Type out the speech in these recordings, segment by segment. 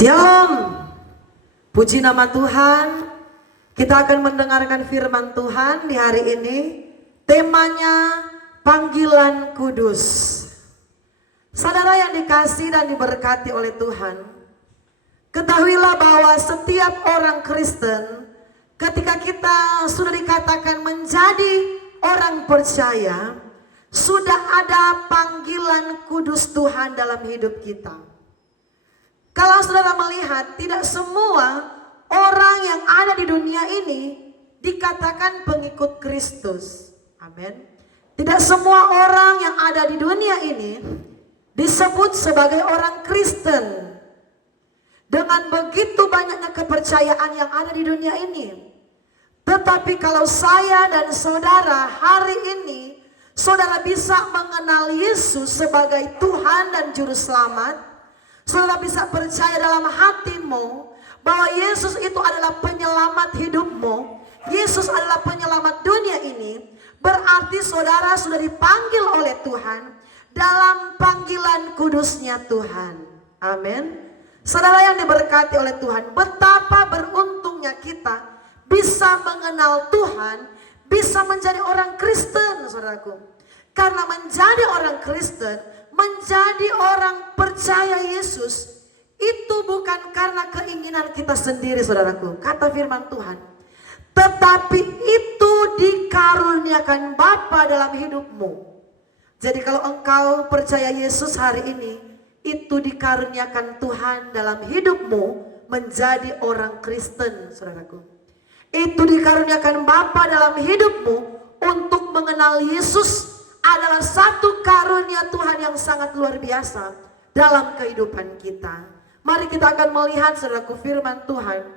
Shalom, puji nama Tuhan. Kita akan mendengarkan firman Tuhan di hari ini. Temanya panggilan kudus. Saudara yang dikasihi dan diberkati oleh Tuhan, ketahuilah bahwa setiap orang Kristen, ketika kita sudah dikatakan menjadi orang percaya, sudah ada panggilan kudus Tuhan dalam hidup kita. Kalau saudara melihat, tidak semua orang yang ada di dunia ini dikatakan pengikut Kristus. Amin. Tidak semua orang yang ada di dunia ini disebut sebagai orang Kristen. Dengan begitu banyaknya kepercayaan yang ada di dunia ini. Tetapi kalau saya dan saudara hari ini, saudara bisa mengenal Yesus sebagai Tuhan dan Juru Selamat. Saudara bisa percaya dalam hatimu bahwa Yesus itu adalah penyelamat hidupmu. Yesus adalah penyelamat dunia ini. Berarti saudara sudah dipanggil oleh Tuhan dalam panggilan kudusnya Tuhan. Amin. Saudara yang diberkati oleh Tuhan, betapa beruntungnya kita bisa mengenal Tuhan, bisa menjadi orang Kristen, saudaraku. Karena menjadi orang Kristen, menjadi orang percaya Yesus, itu bukan karena keinginan kita sendiri, saudaraku. Kata firman Tuhan. Tetapi itu dikaruniakan Bapa dalam hidupmu. Jadi kalau engkau percaya Yesus hari ini, itu dikaruniakan Tuhan dalam hidupmu menjadi orang Kristen, saudaraku. Itu dikaruniakan Bapa dalam hidupmu untuk mengenal Yesus adalah satu karunia Tuhan yang sangat luar biasa dalam kehidupan kita. Mari kita akan melihat saudaraku firman Tuhan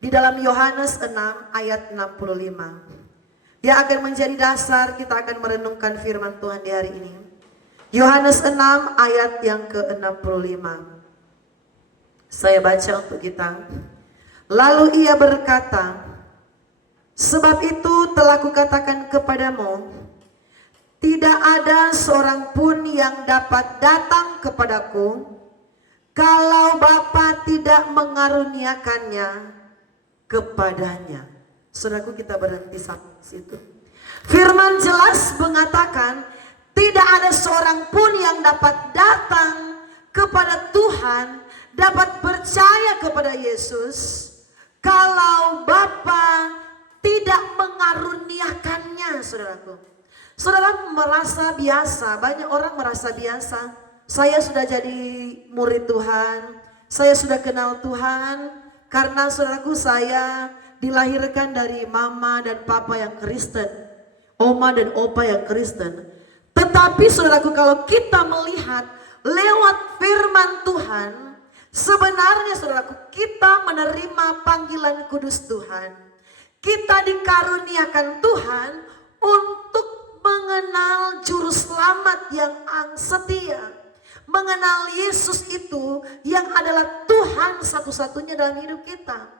di dalam Yohanes 6 ayat 65. Yang akan menjadi dasar kita akan merenungkan firman Tuhan di hari ini. Yohanes 6 ayat yang ke-65. Saya baca untuk kita. Lalu ia berkata, sebab itu telah kukatakan kepadamu, tidak ada seorang pun yang dapat datang kepadaku kalau Bapa tidak mengaruniakannya kepadanya. Saudaraku, kita berhenti sampai situ. Firman jelas mengatakan tidak ada seorang pun yang dapat datang kepada Tuhan, dapat percaya kepada Yesus kalau Bapa tidak mengaruniakannya, saudaraku. Saudara merasa biasa, banyak orang merasa biasa. Saya sudah jadi murid Tuhan, saya sudah kenal Tuhan. Karena saudaraku, saya dilahirkan dari mama dan papa yang Kristen, oma dan opa yang Kristen. Tetapi saudaraku, kalau kita melihat lewat firman Tuhan, sebenarnya saudaraku, kita menerima panggilan kudus Tuhan. Kita dikaruniakan Tuhan untuk mengenal Juru Selamat yang setia, mengenal Yesus itu yang adalah Tuhan satu-satunya dalam hidup kita.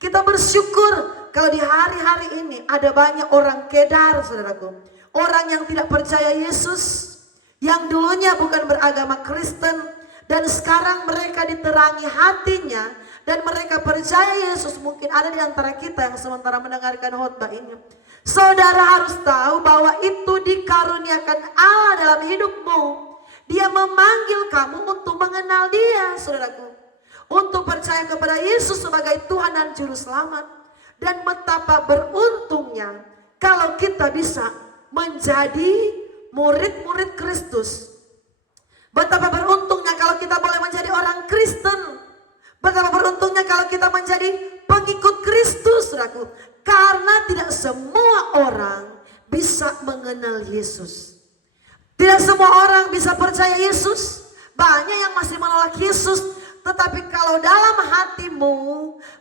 Kita bersyukur kalau di hari-hari ini ada banyak orang kedar, saudaraku, orang yang tidak percaya Yesus, yang dulunya bukan beragama Kristen dan sekarang mereka diterangi hatinya dan mereka percaya Yesus. Mungkin ada di antara kita yang sementara mendengarkan khotbah ini. Saudara harus tahu bahwa itu dikaruniakan Allah dalam hidupmu. Dia memanggil kamu untuk mengenal Dia, saudaraku. Untuk percaya kepada Yesus sebagai Tuhan dan Juru Selamat. Dan betapa beruntungnya kalau kita bisa menjadi murid-murid Kristus. Betapa beruntungnya kalau kita boleh menjadi orang Kristen. Betapa beruntungnya kalau kita menjadi pengikut Kristus, saudaraku. Karena tidak semua orang bisa mengenal Yesus. Tidak semua orang bisa percaya Yesus. Banyak yang masih menolak Yesus. Tetapi kalau dalam hatimu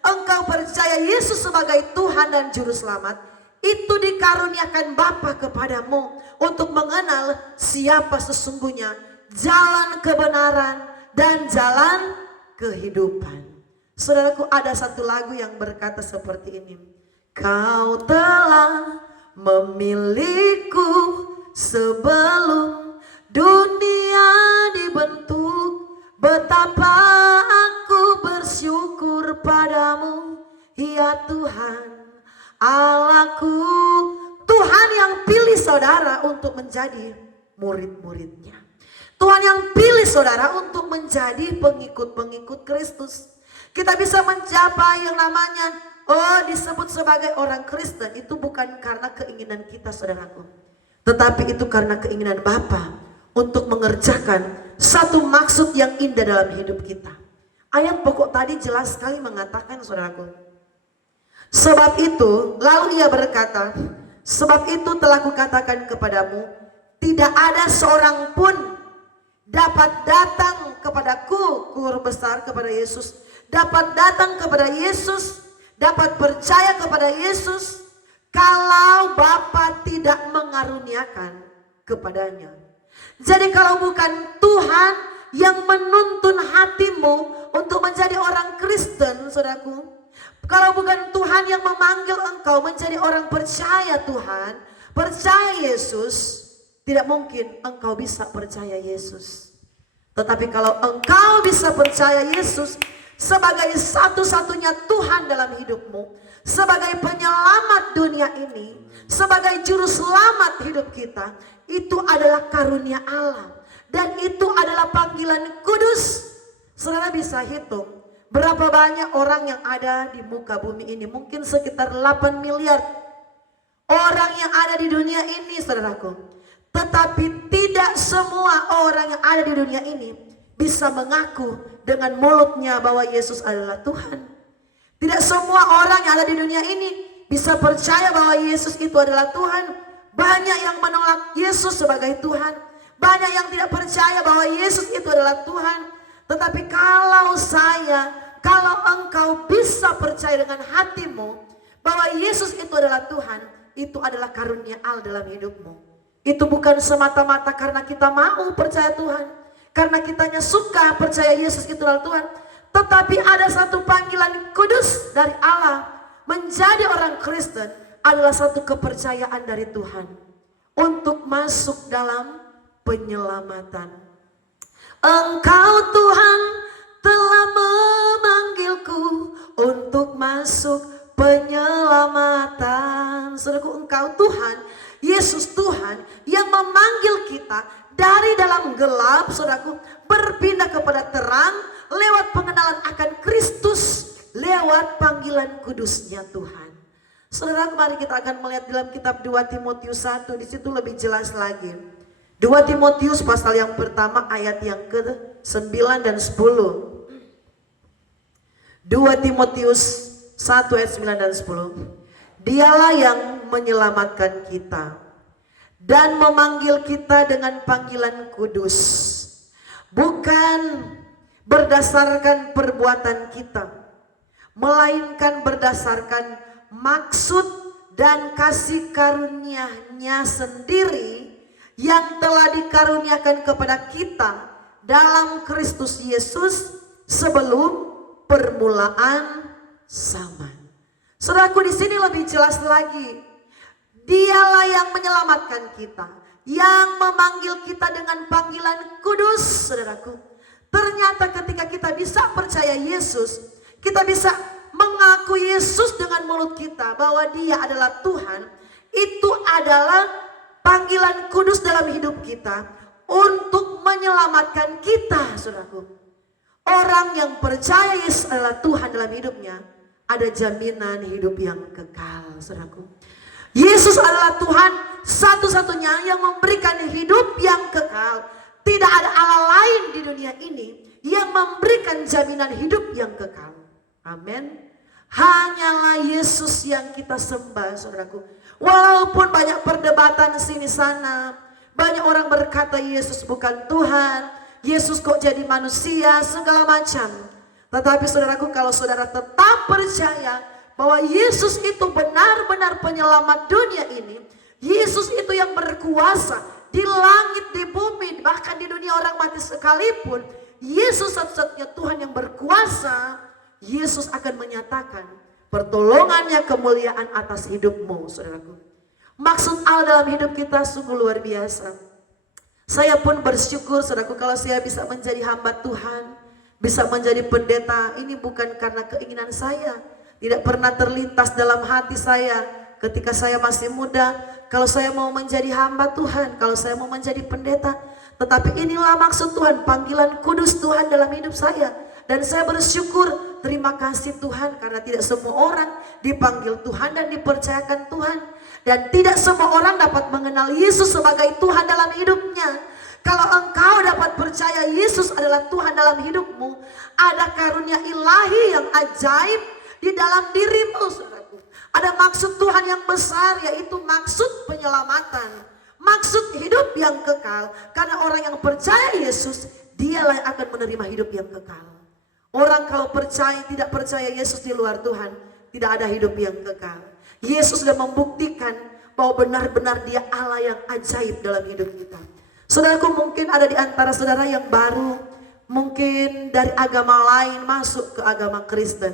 engkau percaya Yesus sebagai Tuhan dan Juru Selamat, itu dikaruniakan Bapa kepadamu untuk mengenal siapa sesungguhnya jalan kebenaran dan jalan kehidupan. Saudaraku, ada satu lagu yang berkata seperti ini. Kau telah memilihku sebelum dunia dibentuk, betapa aku ya Tuhan Allahku. Tuhan yang pilih saudara untuk menjadi murid-muridnya. Tuhan yang pilih saudara untuk menjadi pengikut-pengikut Kristus. Kita bisa mencapai yang namanya disebut sebagai orang Kristen itu bukan karena keinginan kita saudaraku. Tetapi itu karena keinginan Bapa untuk mengerjakan satu maksud yang indah dalam hidup kita. Ayat pokok tadi jelas sekali mengatakan saudaraku. Sebab itu, lalu ia berkata, sebab itu telah kukatakan kepadamu, tidak ada seorang pun dapat datang kepadaku, guru besar kepada Yesus, dapat datang kepada Yesus, dapat percaya kepada Yesus, kalau Bapa tidak mengaruniakan kepadanya. Jadi kalau bukan Tuhan yang menuntun hatimu untuk menjadi orang Kristen, saudaraku, kalau bukan Tuhan yang memanggil engkau menjadi orang percaya Tuhan, percaya Yesus, tidak mungkin engkau bisa percaya Yesus. Tetapi kalau engkau bisa percaya Yesus sebagai satu-satunya Tuhan dalam hidupmu, sebagai penyelamat dunia ini, sebagai juru selamat hidup kita, itu adalah karunia Allah. Dan itu adalah panggilan kudus. Saudara bisa hitung berapa banyak orang yang ada di muka bumi ini. Mungkin sekitar 8 miliar orang yang ada di dunia ini saudaraku. Tetapi tidak semua orang yang ada di dunia ini bisa mengaku dengan mulutnya bahwa Yesus adalah Tuhan. Tidak semua orang yang ada di dunia ini bisa percaya bahwa Yesus itu adalah Tuhan. Banyak yang menolak Yesus sebagai Tuhan. Banyak yang tidak percaya bahwa Yesus itu adalah Tuhan. Tetapi kalau engkau bisa percaya dengan hatimu bahwa Yesus itu adalah Tuhan, itu adalah karunia Allah dalam hidupmu. Itu bukan semata-mata karena kita mau percaya Tuhan, karena kitanya suka percaya Yesus itu adalah Tuhan, tetapi ada satu panggilan kudus dari Allah. Menjadi orang Kristen adalah satu kepercayaan dari Tuhan untuk masuk dalam penyelamatan. Engkau Tuhan telah memanggilku untuk masuk penyelamatan. Saudaraku, engkau Tuhan, Yesus Tuhan yang memanggil kita dari dalam gelap, saudaraku, berpindah kepada terang lewat pengenalan akan Kristus, lewat panggilan kudusnya Tuhan. Saudara, mari kita akan melihat dalam kitab 2 Timotius 1, di situ lebih jelas lagi. 2 Timotius pasal yang pertama ayat yang ke-9 dan 10. 2 Timotius 1 ayat 9 dan 10. Dialah yang menyelamatkan kita dan memanggil kita dengan panggilan kudus, bukan berdasarkan perbuatan kita, melainkan berdasarkan maksud dan kasih karunia-Nya sendiri yang telah dikaruniakan kepada kita dalam Kristus Yesus sebelum permulaan zaman. Saudaraku, di sini lebih jelas lagi. Dialah yang menyelamatkan kita, yang memanggil kita dengan panggilan kudus, saudaraku. Ternyata ketika kita bisa percaya Yesus, kita bisa mengaku Yesus dengan mulut kita bahwa Dia adalah Tuhan, itu adalah panggilan kudus dalam hidup kita untuk menyelamatkan kita, saudaraku. Orang yang percaya Yesus adalah Tuhan dalam hidupnya, ada jaminan hidup yang kekal, saudaraku. Yesus adalah Tuhan satu-satunya yang memberikan hidup yang kekal. Tidak ada Allah lain di dunia ini yang memberikan jaminan hidup yang kekal. Amin. Hanyalah Yesus yang kita sembah, saudaraku. Walaupun banyak perdebatan sini sana, banyak orang berkata Yesus bukan Tuhan, Yesus kok jadi manusia, segala macam. Tetapi saudaraku, kalau saudara tetap percaya bahwa Yesus itu benar-benar penyelamat dunia ini, Yesus itu yang berkuasa di langit, di bumi, bahkan di dunia orang mati sekalipun, Yesus satu-satunya Tuhan yang berkuasa. Yesus akan menyatakan pertolongannya, kemuliaan atas hidupmu, saudaraku. Maksud Allah dalam hidup kita sungguh luar biasa. Saya pun bersyukur, saudaraku, kalau saya bisa menjadi hamba Tuhan, bisa menjadi pendeta. Ini bukan karena keinginan saya, Tidak pernah terlintas dalam hati saya ketika saya masih muda, kalau saya mau menjadi hamba Tuhan, kalau saya mau menjadi pendeta. Tetapi inilah maksud Tuhan, panggilan kudus Tuhan dalam hidup saya. Dan saya bersyukur, terima kasih Tuhan, karena tidak semua orang dipanggil Tuhan dan dipercayakan Tuhan. Dan tidak semua orang dapat mengenal Yesus sebagai Tuhan dalam hidupnya. Kalau engkau dapat percaya Yesus adalah Tuhan dalam hidupmu, ada karunia ilahi yang ajaib di dalam dirimu, saudaraku. Ada maksud Tuhan yang besar, yaitu maksud penyelamatan, maksud hidup yang kekal. Karena orang yang percaya Yesus, dialah yang akan menerima hidup yang kekal. Orang kalau percaya, tidak percaya Yesus di luar Tuhan, tidak ada hidup yang kekal. Yesus sudah membuktikan bahwa benar-benar Dia Allah yang ajaib dalam hidup kita. Saudaraku, mungkin ada di antara saudara yang baru, mungkin dari agama lain masuk ke agama Kristen.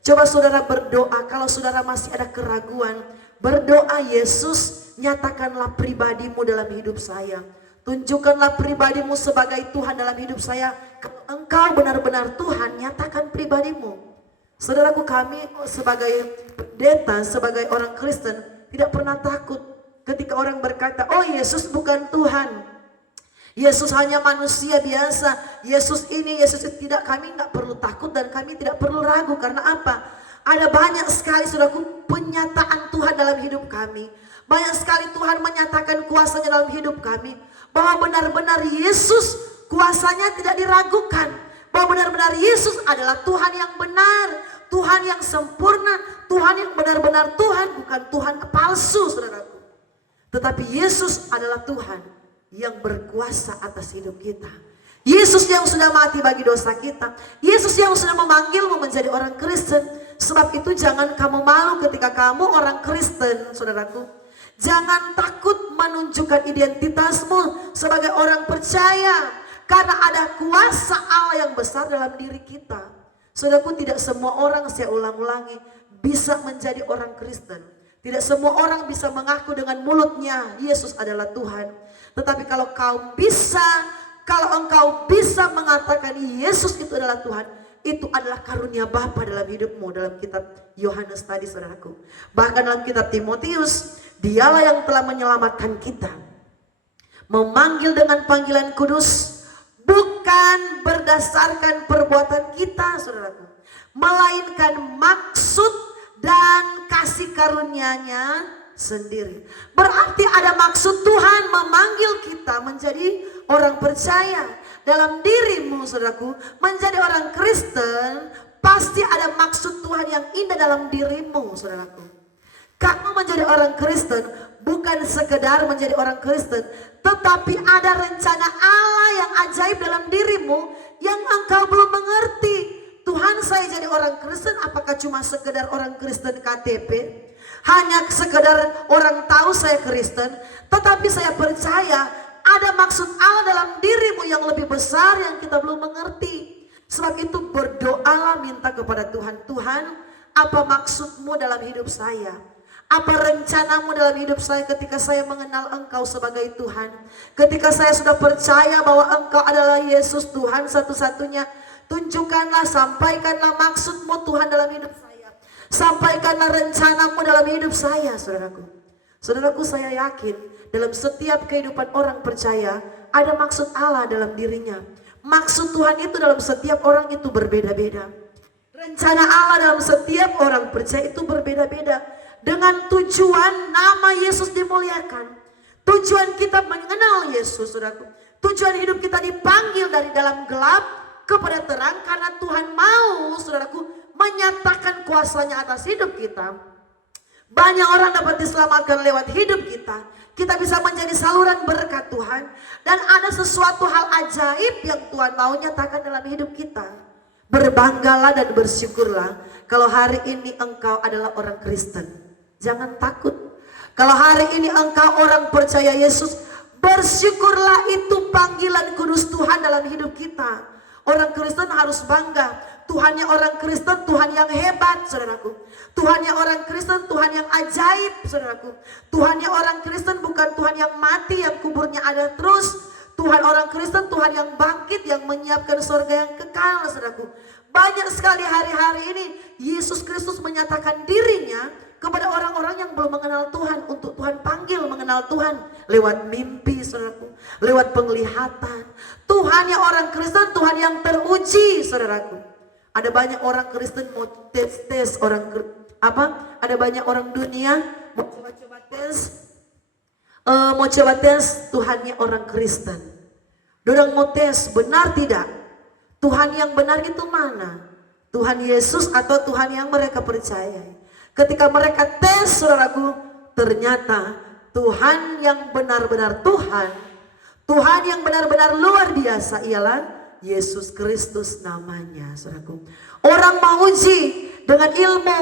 Coba saudara berdoa, kalau saudara masih ada keraguan, berdoa, Yesus, nyatakanlah pribadimu dalam hidup saya. Tunjukkanlah pribadimu sebagai Tuhan dalam hidup saya. Kalau engkau benar-benar Tuhan, nyatakan pribadimu. Saudaraku, kami sebagai pendeta, sebagai orang Kristen, tidak pernah takut ketika orang berkata, oh Yesus bukan Tuhan, Yesus hanya manusia biasa, Yesus ini, Yesus itu. Tidak, kami nggak perlu takut dan kami tidak perlu ragu. Karena apa? Ada banyak sekali, saudaraku, penyataan Tuhan dalam hidup kami. Banyak sekali Tuhan menyatakan kuasanya dalam hidup kami. Bahwa benar-benar Yesus kuasanya tidak diragukan. Bahwa benar-benar Yesus adalah Tuhan yang benar, Tuhan yang sempurna, Tuhan yang benar-benar Tuhan, bukan Tuhan palsu, saudaraku. Tetapi Yesus adalah Tuhan yang berkuasa atas hidup kita. Yesus yang sudah mati bagi dosa kita. Yesus yang sudah memanggilmu menjadi orang Kristen. Sebab itu jangan kamu malu ketika kamu orang Kristen, saudaraku. Jangan takut menunjukkan identitasmu sebagai orang percaya. Karena ada kuasa Allah yang besar dalam diri kita. Saudaraku, tidak semua orang, saya ulang-ulangi, bisa menjadi orang Kristen. Tidak semua orang bisa mengaku dengan mulutnya Yesus adalah Tuhan. Tetapi kalau engkau bisa mengatakan Yesus itu adalah Tuhan, itu adalah karunia Bapa dalam hidupmu. Dalam kitab Yohanes tadi, saudaraku. Bahkan dalam kitab Timotius, Dialah yang telah menyelamatkan kita, memanggil dengan panggilan kudus, bukan berdasarkan perbuatan kita, saudaraku, melainkan maksud dan kasih karunia-Nya sendiri. Berarti ada maksud Tuhan memanggil kita menjadi orang percaya. Dalam dirimu, saudaraku, menjadi orang Kristen, pasti ada maksud Tuhan yang indah dalam dirimu, saudaraku. Kamu menjadi orang Kristen bukan sekedar menjadi orang Kristen, tetapi ada rencana Allah yang ajaib dalam dirimu yang engkau belum mengerti. Tuhan, saya jadi orang Kristen, apakah cuma sekedar orang Kristen KTP? Hanya sekedar orang tahu saya Kristen, tetapi saya percaya ada maksud Allah dalam dirimu yang lebih besar yang kita belum mengerti. Sebab itu berdoalah, minta kepada Tuhan, Tuhan, apa maksudmu dalam hidup saya? Apa rencanamu dalam hidup saya ketika saya mengenal Engkau sebagai Tuhan? Ketika saya sudah percaya bahwa Engkau adalah Yesus Tuhan satu-satunya, tunjukkanlah, sampaikanlah maksudmu Tuhan dalam hidup saya. Sampaikanlah rencanamu dalam hidup saya, saudaraku. Saudaraku, saya yakin dalam setiap kehidupan orang percaya ada maksud Allah dalam dirinya. Maksud Tuhan itu dalam setiap orang itu berbeda-beda. Rencana Allah dalam setiap orang percaya itu berbeda-beda. Dengan tujuan nama Yesus dimuliakan. Tujuan kita mengenal Yesus, saudaraku. Tujuan hidup kita dipanggil dari dalam gelap kepada terang karena Tuhan mau, saudaraku, menyatakan kuasanya atas hidup kita. Banyak orang dapat diselamatkan lewat hidup kita. Kita bisa menjadi saluran berkat Tuhan. Dan ada sesuatu hal ajaib yang Tuhan mau nyatakan dalam hidup kita. Berbanggalah dan bersyukurlah kalau hari ini engkau adalah orang Kristen. Jangan takut. Kalau hari ini engkau orang percaya Yesus, bersyukurlah, itu panggilan kudus Tuhan dalam hidup kita. Orang Kristen harus bangga. Tuhannya orang Kristen, Tuhan yang hebat, saudaraku. Tuhannya orang Kristen, Tuhan yang ajaib, saudaraku. Tuhannya orang Kristen bukan Tuhan yang mati, yang kuburnya ada terus. Tuhan orang Kristen, Tuhan yang bangkit, yang menyiapkan surga yang kekal, saudaraku. Banyak sekali hari-hari ini Yesus Kristus menyatakan dirinya kepada orang-orang yang belum mengenal Tuhan, untuk Tuhan panggil mengenal Tuhan lewat mimpi, saudaraku, lewat penglihatan. Tuhan yang orang Kristen, Tuhan yang teruji, saudaraku. Ada banyak orang Kristen mau tes orang ada banyak orang dunia mau coba-coba tes Tuhannya orang Kristen. Dorang mau tes benar tidak? Tuhan yang benar itu mana? Tuhan Yesus atau Tuhan yang mereka percayai? Ketika mereka tes, saudaraku, ternyata Tuhan yang benar-benar Tuhan, Tuhan yang benar-benar luar biasa ialah Yesus Kristus namanya, saudaraku. Orang mau uji dengan ilmu,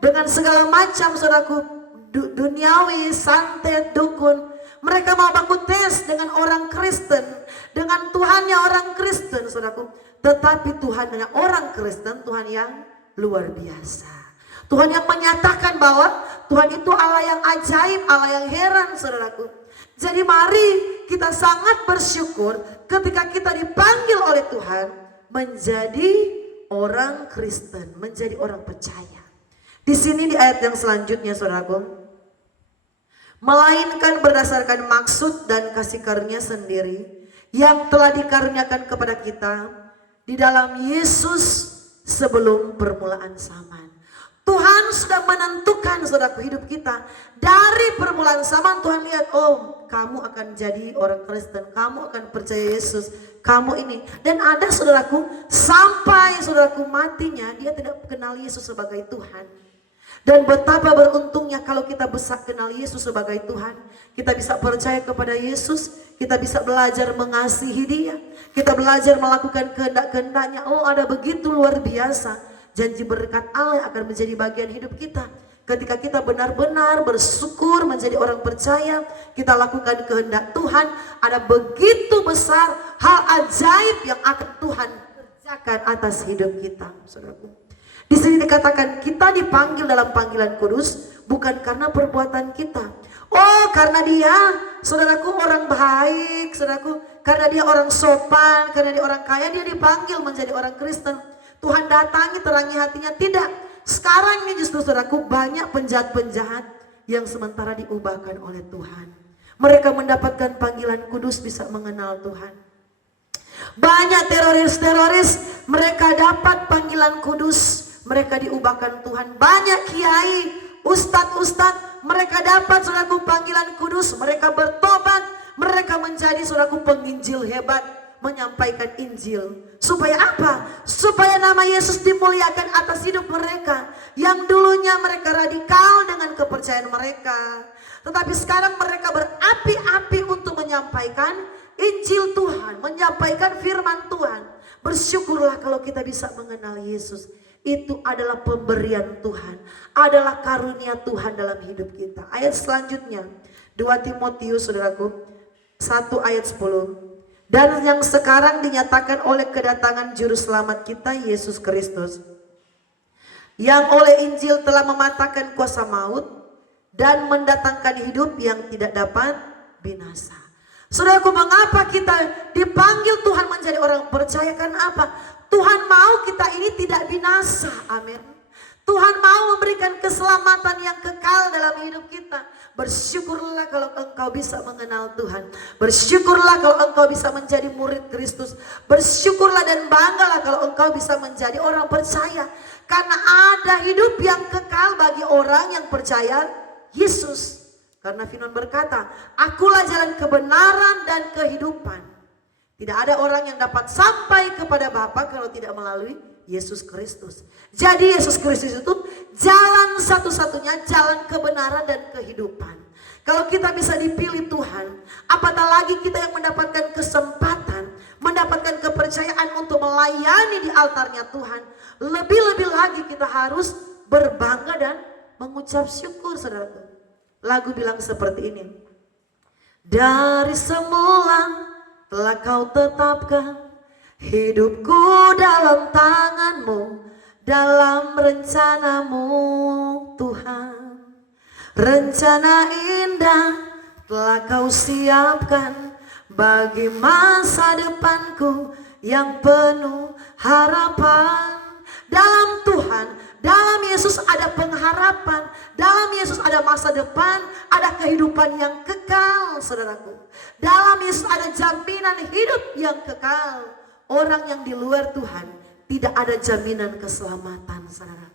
dengan segala macam, saudaraku, duniawi, santet, dukun. Mereka mau baku tes dengan orang Kristen, dengan Tuhannya orang Kristen, saudaraku. Tetapi Tuhan dengan orang Kristen, Tuhan yang luar biasa. Tuhan yang menyatakan bahwa Tuhan itu Allah yang ajaib, Allah yang heran, saudaraku. Jadi mari kita sangat bersyukur ketika kita dipanggil oleh Tuhan menjadi orang Kristen, menjadi orang percaya. Di sini di ayat yang selanjutnya, saudaraku, melainkan berdasarkan maksud dan kasih karunia sendiri yang telah dikaruniakan kepada kita di dalam Yesus sebelum permulaan zaman. Tuhan sudah menentukan, saudaraku, hidup kita. Dari permulaan zaman Tuhan lihat, oh kamu akan jadi orang Kristen, kamu akan percaya Yesus, kamu ini. Dan ada, saudaraku, sampai saudaraku matinya dia tidak kenal Yesus sebagai Tuhan. Dan betapa beruntungnya kalau kita bisa kenal Yesus sebagai Tuhan. Kita bisa percaya kepada Yesus, kita bisa belajar mengasihi Dia, kita belajar melakukan kehendak-kehendaknya. Oh, ada begitu luar biasa janji berkat Allah yang akan menjadi bagian hidup kita. Ketika kita benar-benar bersyukur menjadi orang percaya, kita lakukan kehendak Tuhan, ada begitu besar hal ajaib yang akan Tuhan kerjakan atas hidup kita, saudaraku. Di sini dikatakan kita dipanggil dalam panggilan kudus bukan karena perbuatan kita. Oh, karena dia, saudaraku, orang baik, saudaraku, karena dia orang sopan, karena dia orang kaya, dia dipanggil menjadi orang Kristen. Tuhan datangi terangi hatinya, tidak. Sekarang ini justru, saudaraku, banyak penjahat-penjahat yang sementara diubahkan oleh Tuhan. Mereka mendapatkan panggilan kudus, bisa mengenal Tuhan. Banyak teroris-teroris, mereka dapat panggilan kudus, mereka diubahkan Tuhan. Banyak kiai, ustadz-ustadz, mereka dapat, saudaraku, panggilan kudus, mereka bertobat, mereka menjadi, saudaraku, penginjil hebat, menyampaikan Injil. Supaya apa? Supaya nama Yesus dimuliakan atas hidup mereka. Yang dulunya mereka radikal dengan kepercayaan mereka, tetapi sekarang mereka berapi-api untuk menyampaikan Injil Tuhan, menyampaikan firman Tuhan. Bersyukurlah kalau kita bisa mengenal Yesus. Itu adalah pemberian Tuhan, adalah karunia Tuhan dalam hidup kita. Ayat selanjutnya 2 Timotius, saudaraku, 1 ayat 10. Dan yang sekarang dinyatakan oleh kedatangan juru selamat kita Yesus Kristus, yang oleh Injil telah mematahkan kuasa maut dan mendatangkan hidup yang tidak dapat binasa. Saudaraku, mengapa kita dipanggil Tuhan menjadi orang percaya? Karena apa? Tuhan mau kita ini tidak binasa. Amin. Tuhan mau memberikan keselamatan yang kekal dalam hidup kita. Bersyukurlah kalau engkau bisa mengenal Tuhan. Bersyukurlah kalau engkau bisa menjadi murid Kristus. Bersyukurlah dan banggalah kalau engkau bisa menjadi orang percaya. Karena ada hidup yang kekal bagi orang yang percaya Yesus. Karena firman berkata, akulah jalan kebenaran dan kehidupan. Tidak ada orang yang dapat sampai kepada Bapa kalau tidak melalui Yesus Kristus. Jadi Yesus Kristus itu jalan satu-satunya, jalan kebenaran dan kehidupan. Kalau kita bisa dipilih Tuhan, apatah lagi kita yang mendapatkan kesempatan, mendapatkan kepercayaan untuk melayani di altarnya Tuhan. Lebih-lebih lagi kita harus berbangga dan mengucap syukur, saudaraku. Lagu bilang seperti ini. Dari semula telah kau tetapkan hidupku dalam tanganmu, dalam rencanamu Tuhan. Rencana indah telah kau siapkan bagi masa depanku yang penuh harapan. Yesus ada pengharapan. Dalam Yesus ada masa depan, ada kehidupan yang kekal, saudaraku. Dalam Yesus ada jaminan hidup yang kekal. Orang yang di luar Tuhan tidak ada jaminan keselamatan, saudara.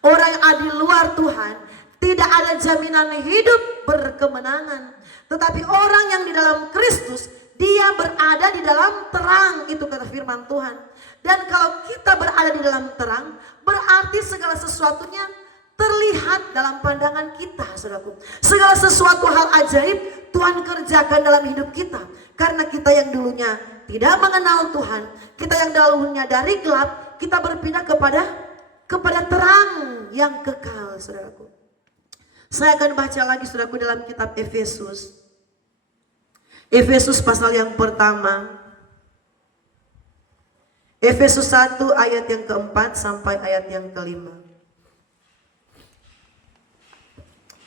Orang yang ada di luar Tuhan tidak ada jaminan hidup berkemenangan. Tetapi orang yang di dalam Kristus, dia berada di dalam terang, itu kata firman Tuhan. Dan kalau kita berada di dalam terang, berarti segala sesuatunya terlihat dalam pandangan kita, saudaraku. Segala sesuatu hal ajaib Tuhan kerjakan dalam hidup kita. Karena kita yang dulunya tidak mengenal Tuhan, kita yang dulunya dari gelap, kita berpindah kepada terang yang kekal, saudaraku. Saya akan baca lagi, saudaraku, dalam kitab Efesus. Efesus pasal yang pertama. Efesus 1 ayat yang keempat sampai ayat yang kelima.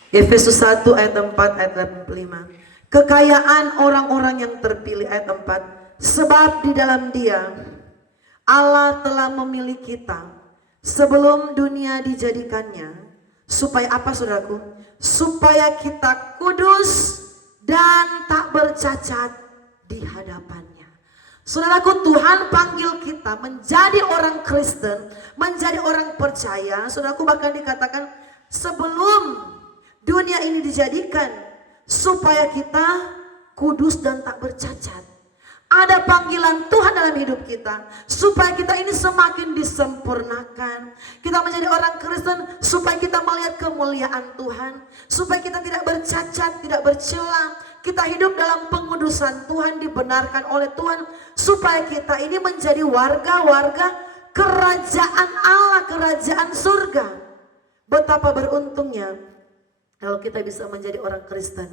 Efesus 1 ayat 4 ayat 5. Kekayaan orang-orang yang terpilih ayat 4. Sebab di dalam Dia Allah telah memilih kita sebelum dunia dijadikannya. Supaya apa, saudaraku? Supaya kita kudus dan tak bercacat di hadapannya. Saudaraku, Tuhan panggil kita menjadi orang Kristen, menjadi orang percaya. Saudaraku, bahkan dikatakan sebelum dunia ini dijadikan, supaya kita kudus dan tak bercacat. Ada panggilan Tuhan dalam hidup kita, supaya kita ini semakin disempurnakan. Kita menjadi orang Kristen supaya kita melihat kemuliaan Tuhan, supaya kita tidak bercacat, tidak bercela. Kita hidup dalam pengudusan Tuhan, dibenarkan oleh Tuhan, supaya kita ini menjadi warga-warga kerajaan Allah, kerajaan surga. Betapa beruntungnya kalau kita bisa menjadi orang Kristen.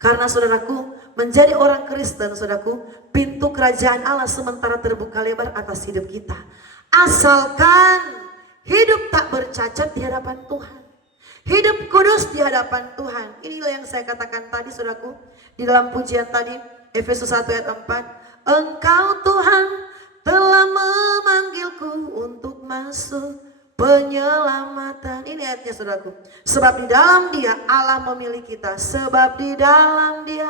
Karena saudaraku, menjadi orang Kristen, saudaraku, pintu kerajaan Allah sementara terbuka lebar atas hidup kita. Asalkan hidup tak bercacat di hadapan Tuhan. Hidup kudus di hadapan Tuhan. Inilah yang saya katakan tadi, saudaraku, di dalam pujian tadi, Efesus 1 ayat 4. Engkau Tuhan telah memanggilku untuk masuk penyelamatan. Ini ayatnya, saudaraku. Sebab di dalam Dia Allah memilih kita. Sebab di dalam Dia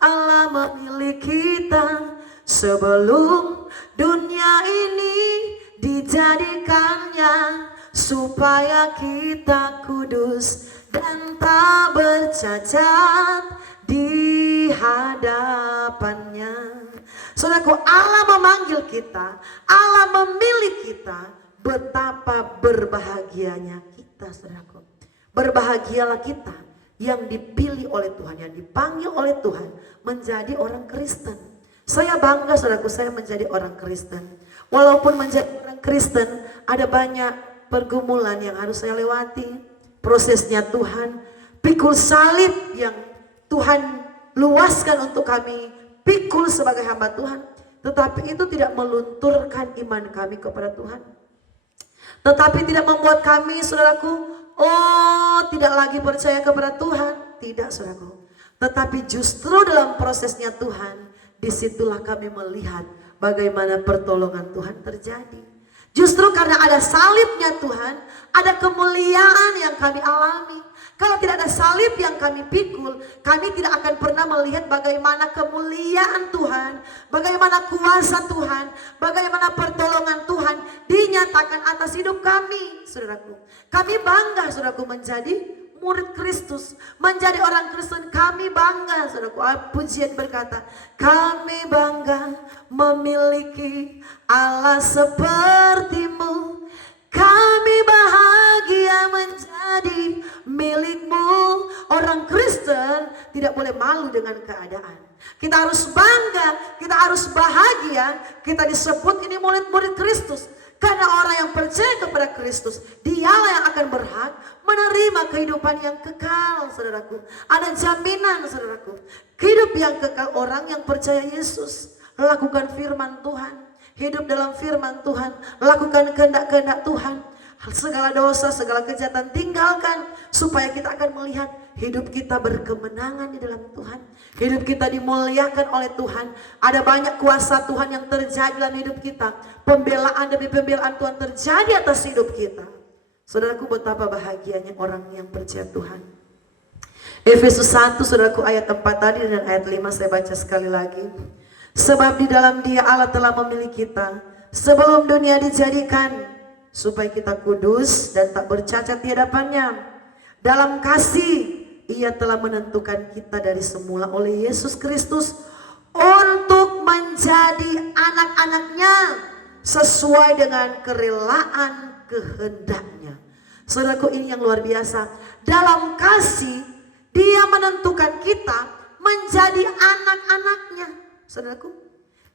Allah memilih kita sebelum dunia ini dijadikannya, supaya kita kudus dan tak bercacat di hadapannya. Saudaraku, Allah memanggil kita, Allah memilih kita. Betapa berbahagianya kita, saudaraku. Berbahagialah kita yang dipilih oleh Tuhan, yang dipanggil oleh Tuhan menjadi orang Kristen. Saya bangga, saudaraku, saya menjadi orang Kristen. Walaupun menjadi orang Kristen ada banyak pergumulan yang harus saya lewati. Prosesnya Tuhan, pikul salib yang Tuhan luaskan untuk kami pikul sebagai hamba Tuhan. Tetapi itu tidak melunturkan iman kami kepada Tuhan. Tetapi tidak membuat kami, saudaraku, tidak lagi percaya kepada Tuhan. Tidak, saudaraku. Tetapi justru dalam prosesnya Tuhan, disitulah kami melihat bagaimana pertolongan Tuhan terjadi. Justru karena ada salibnya Tuhan, ada kemuliaan yang kami alami. Kalau tidak ada salib yang kami pikul, kami tidak akan pernah melihat bagaimana kemuliaan Tuhan, bagaimana kuasa Tuhan, bagaimana pertolongan Tuhan dinyatakan atas hidup kami, saudaraku. Kami bangga, saudaraku, menjadi murid Kristus, menjadi orang Kristen. Kami bangga, saudaraku. Pujian berkata, kami bangga memiliki Allah sepertimu. Kami bahagia menjadi milikmu. Orang Kristen tidak boleh malu dengan keadaan. Kita harus bangga, kita harus bahagia. Kita disebut ini murid-murid Kristus. Karena orang yang percaya kepada Kristus, dialah yang akan berhak menerima kehidupan yang kekal, saudaraku. Ada jaminan, saudaraku. Hidup yang kekal orang yang percaya Yesus. Lakukan firman Tuhan. Hidup dalam firman Tuhan, lakukan kehendak-kehendak Tuhan. Segala dosa, segala kejahatan tinggalkan, supaya kita akan melihat hidup kita berkemenangan di dalam Tuhan. Hidup kita dimuliakan oleh Tuhan. Ada banyak kuasa Tuhan yang terjadi dalam hidup kita. Pembelaan demi pembelaan Tuhan terjadi atas hidup kita. Saudaraku, betapa bahagianya orang yang percaya Tuhan. Efesus 1 saudaraku ayat 4 tadi dan ayat 5 saya baca sekali lagi. Sebab di dalam Dia Allah telah memilih kita sebelum dunia dijadikan, supaya kita kudus dan tak bercacat di hadapannya. Dalam kasih Ia telah menentukan kita dari semula oleh Yesus Kristus untuk menjadi anak-anaknya sesuai dengan kerelaan kehendaknya. Saudaraku, ini yang luar biasa. Dalam kasih Dia menentukan kita menjadi anak-anaknya. Saudaraku,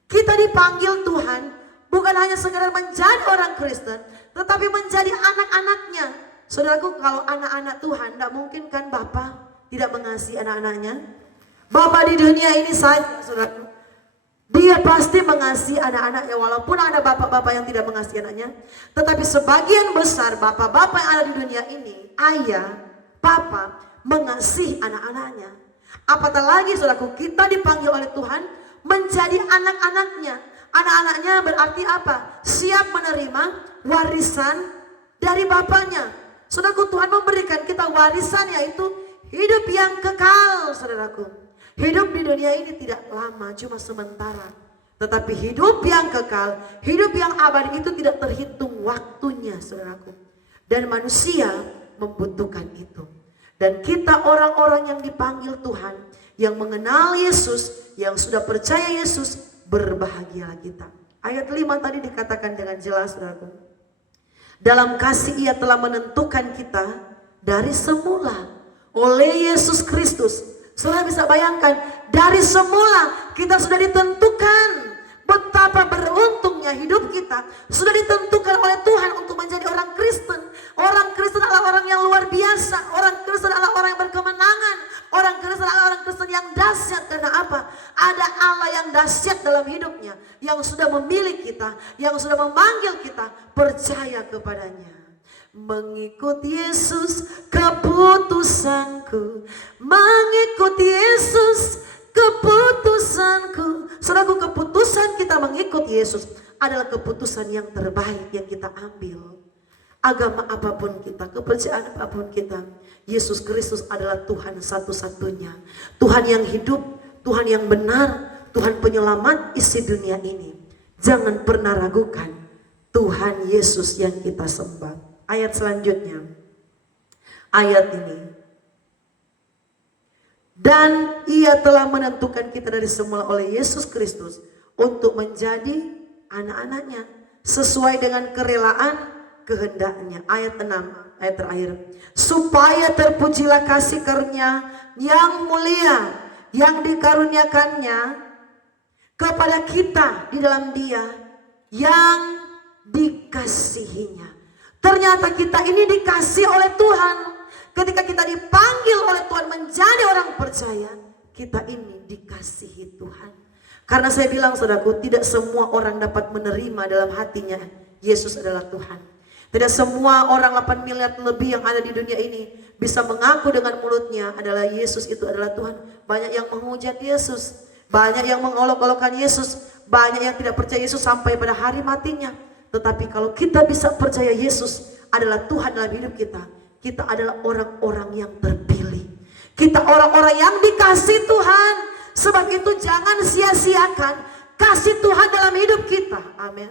kita dipanggil Tuhan bukan hanya sekedar menjadi orang Kristen, tetapi menjadi anak-anaknya. Saudaraku, kalau anak-anak Tuhan, tidak mungkin kan Bapa tidak mengasihi anak-anaknya. Bapa di dunia ini saja, saudaraku, Dia pasti mengasihi anak-anaknya, walaupun ada bapak-bapak yang tidak mengasihi anaknya. Tetapi sebagian besar bapak-bapak yang ada di dunia ini, ayah, papa, mengasihi anak-anaknya. Apatah lagi saudaraku, kita dipanggil oleh Tuhan menjadi anak-anaknya. Anak-anaknya berarti apa? Siap menerima warisan dari bapaknya. Saudaraku, Tuhan memberikan kita warisan, yaitu hidup yang kekal. Saudaraku, hidup di dunia ini tidak lama, cuma sementara. Tetapi hidup yang kekal, hidup yang abadi itu tidak terhitung waktunya, saudaraku. Dan manusia membutuhkan itu. Dan kita orang-orang yang dipanggil Tuhan, yang mengenal Yesus, yang sudah percaya Yesus, berbahagialah kita. Ayat 5 tadi dikatakan dengan jelas, saudaraku. Dalam kasih Ia telah menentukan kita dari semula oleh Yesus Kristus. Saudara bisa bayangkan, dari semula kita sudah ditentukan. Betapa beruntungnya hidup kita sudah ditentukan oleh Tuhan untuk menjadi orang Kristen. Orang Kristen adalah orang yang luar biasa. Orang Kristen adalah orang yang berkemenangan. Orang Kristen adalah orang Kristen yang dahsyat. Karena apa? Ada Allah yang dahsyat dalam hidupnya, yang sudah memilih kita, yang sudah memanggil kita percaya kepadanya. Mengikut Yesus keputusanku, mengikut Yesus keputusanku. Saudaraku, keputusan kita mengikut Yesus adalah keputusan yang terbaik yang kita ambil. Agama apapun kita, kepercayaan apapun kita, Yesus Kristus adalah Tuhan satu-satunya. Tuhan yang hidup, Tuhan yang benar, Tuhan penyelamat isi dunia ini. Jangan pernah ragukan Tuhan Yesus yang kita sembah. Ayat selanjutnya, ayat ini. Dan Ia telah menentukan kita dari semula oleh Yesus Kristus untuk menjadi anak-anaknya sesuai dengan kerelaan kehendaknya. Ayat 6, ayat terakhir. Supaya terpujilah kasih karunia yang mulia yang dikaruniakannya kepada kita di dalam Dia yang dikasihinya. Ternyata kita ini dikasih oleh Tuhan. Ketika kita dipanggil oleh Tuhan menjadi orang percaya, kita ini dikasihi Tuhan. Karena saya bilang saudaraku, tidak semua orang dapat menerima dalam hatinya Yesus adalah Tuhan. Tidak semua orang 8 miliar lebih yang ada di dunia ini bisa mengaku dengan mulutnya adalah Yesus itu adalah Tuhan. Banyak yang menghujat Yesus, banyak yang mengolok-olokkan Yesus, banyak yang tidak percaya Yesus sampai pada hari matinya. Tetapi kalau kita bisa percaya Yesus adalah Tuhan dalam hidup kita, kita adalah orang-orang yang terpilih. Kita orang-orang yang dikasih Tuhan. Sebab itu jangan sia-siakan kasih Tuhan dalam hidup kita. Amin.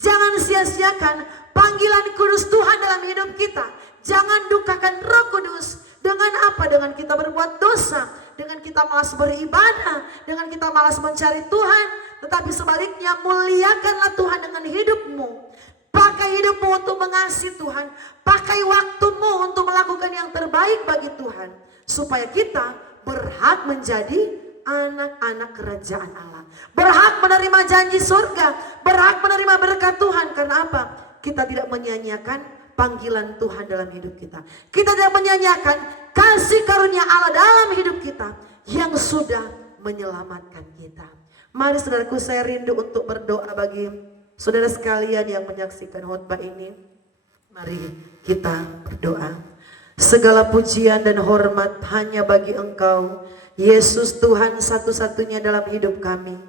Jangan sia-siakan panggilan kudus Tuhan dalam hidup kita. Jangan dukakan Roh Kudus. Dengan apa? Dengan kita berbuat dosa, dengan kita malas beribadah, dengan kita malas mencari Tuhan. Tetapi sebaliknya, muliakanlah Tuhan dengan hidupmu. Pakai hidupmu untuk mengasihi Tuhan. Pakai waktumu untuk melakukan yang terbaik bagi Tuhan. Supaya kita berhak menjadi anak-anak kerajaan Allah. Berhak menerima janji surga. Berhak menerima berkat Tuhan. Karena apa? Kita tidak menyia-nyiakan panggilan Tuhan dalam hidup kita. Kita tidak menyia-nyiakan kasih karunia Allah dalam hidup kita yang sudah menyelamatkan kita. Mari saudaraku, saya rindu untuk berdoa bagi saudara sekalian yang menyaksikan khotbah ini. Mari kita berdoa. Segala pujian dan hormat hanya bagi Engkau, Yesus Tuhan satu-satunya dalam hidup kami.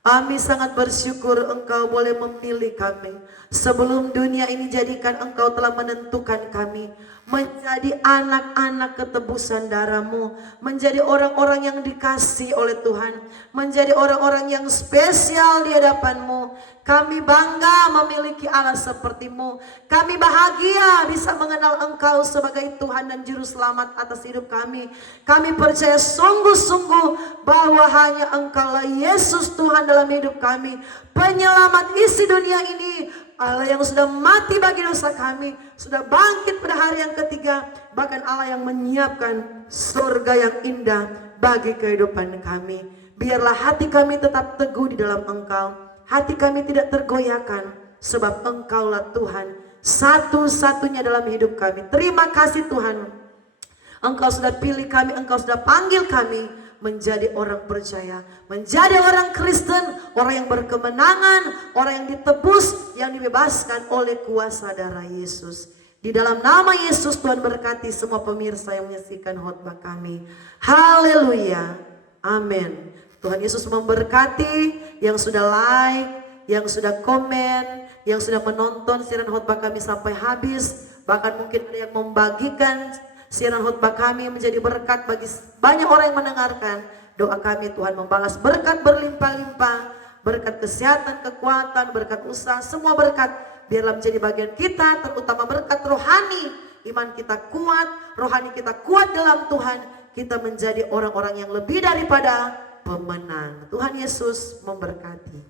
Kami sangat bersyukur Engkau boleh memilih kami. Sebelum dunia ini jadikan, Engkau telah menentukan kami menjadi anak-anak ketebusan darah-Mu, menjadi orang-orang yang dikasih oleh Tuhan, menjadi orang-orang yang spesial di hadapan-Mu. Kami bangga memiliki Allah seperti-Mu. Kami bahagia bisa mengenal Engkau sebagai Tuhan dan Juru Selamat atas hidup kami. Kami percaya sungguh-sungguh bahwa hanya Engkaulah Yesus Tuhan dalam hidup kami, penyelamat isi dunia ini, Allah yang sudah mati bagi dosa kami, sudah bangkit pada hari yang ketiga, bahkan Allah yang menyiapkan surga yang indah bagi kehidupan kami. Biarlah hati kami tetap teguh di dalam Engkau, hati kami tidak tergoyahkan, sebab Engkaulah Tuhan satu-satunya dalam hidup kami. Terima kasih Tuhan, Engkau sudah pilih kami, Engkau sudah panggil kami menjadi orang percaya, menjadi orang Kristen, orang yang berkemenangan, orang yang ditebus, yang dibebaskan oleh kuasa darah Yesus. Di dalam nama Yesus Tuhan berkati semua pemirsa yang menyaksikan khotbah kami. Haleluya, amin. Tuhan Yesus memberkati yang sudah like, yang sudah komen, yang sudah menonton siaran khotbah kami sampai habis. Bahkan mungkin ada yang membagikan siaran khotbah kami menjadi berkat bagi banyak orang yang mendengarkan. Doa kami Tuhan membalas berkat berlimpah-limpah, berkat kesehatan, kekuatan, berkat usaha, semua berkat biarlah menjadi bagian kita, terutama berkat rohani. Iman kita kuat, rohani kita kuat dalam Tuhan, kita menjadi orang-orang yang lebih daripada pemenang. Tuhan Yesus memberkati.